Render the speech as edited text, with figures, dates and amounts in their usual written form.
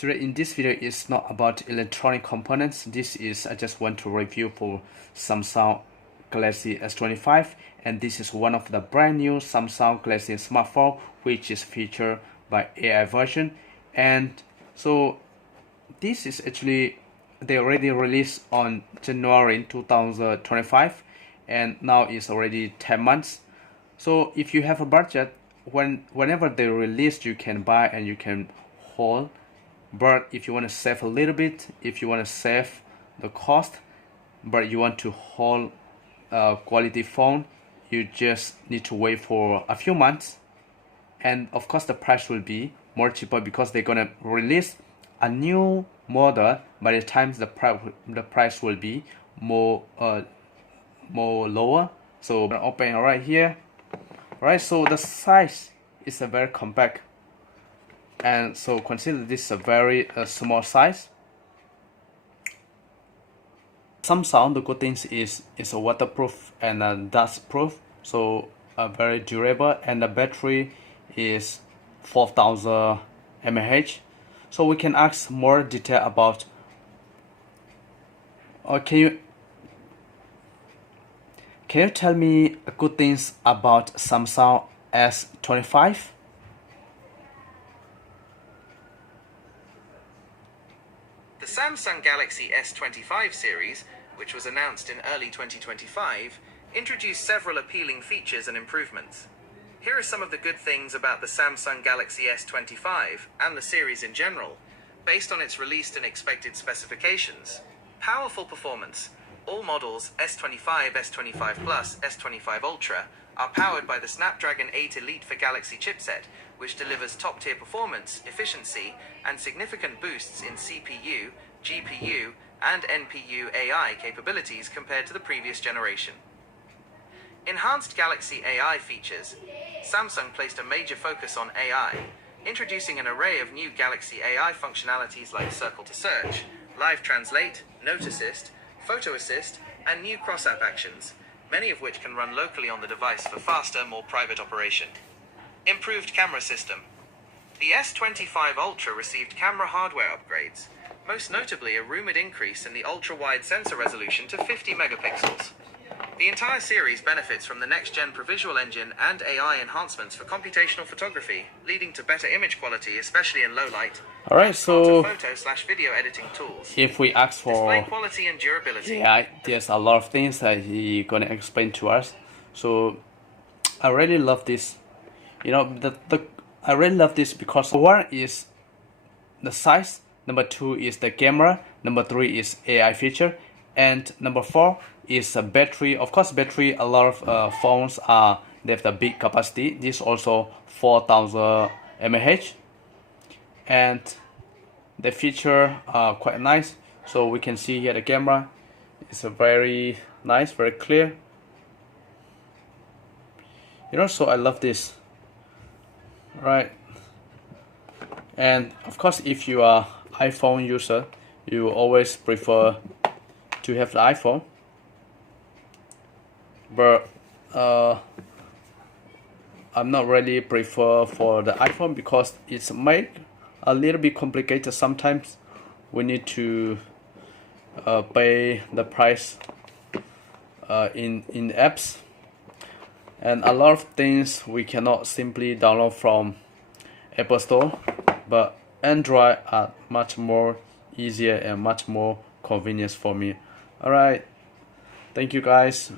Today in this video is not about electronic components. This is I just want to review for Samsung Galaxy S25, and this is one of the brand new Samsung Galaxy smartphone which is featured by AI version. And so this is actually they already released on January 2025, and now it's already 10 months. So if you have a budget, whenever they release, you can buy and you can hold. But if you want to save a little bit, if you want to save the cost, but you want to hold a quality phone, you just need to wait for a few months. And of course the price will be more cheaper because they're gonna release a new model. By the time the price will be more lower. So I'm gonna open it right here. Right, so the size is a very compact, and so consider this a very small size. Samsung, the good things is a waterproof and dust proof, so very durable, and the battery is 4000 mAh. So we can ask more detail about, or can you tell me good things about Samsung S25? The Samsung Galaxy S25 series, which was announced in early 2025, introduced several appealing features and improvements. Here are some of the good things about the Samsung Galaxy S25 and the series in general, based on its released and expected specifications. Powerful performance. All models S25, S25 Plus, S25 Ultra are powered by the Snapdragon 8 Elite for Galaxy chipset, which delivers top-tier performance, efficiency, and significant boosts in CPU, GPU, and NPU AI capabilities compared to the previous generation. Enhanced Galaxy AI features. Samsung placed a major focus on AI, introducing an array of new Galaxy AI functionalities like Circle to Search, Live Translate, Note Assist, Photo Assist, and new cross-app actions, many of which can run locally on the device for faster, more private operation. Improved camera system. The S25 Ultra received camera hardware upgrades, most notably a rumored increase in the ultra-wide sensor resolution to 50 megapixels. The entire series benefits from the next-gen Provisual engine and AI enhancements for computational photography, leading to better image quality, especially in low light. Alright, so photo/video editing tools. if we ask for display quality and durability, AI, there's a lot of things that he's gonna explain to us. So I really love this. You know, I really love this because one is the size, number two is the camera, number three is AI feature, and number four is a battery. Of course, battery, a lot of phones they have the big capacity. This also 4000 mAh, and the feature are quite nice. So we can see here the camera is a very nice, very clear. You know, so I love this. Right, and of course, if you are iPhone user, you always prefer to have the iPhone. But I'm not really prefer for the iPhone because it's made a little bit complicated. Sometimes we need to pay the price in apps, and a lot of things we cannot simply download from Apple Store, but Android are much more easier and much more convenient for me. Alright, thank you guys.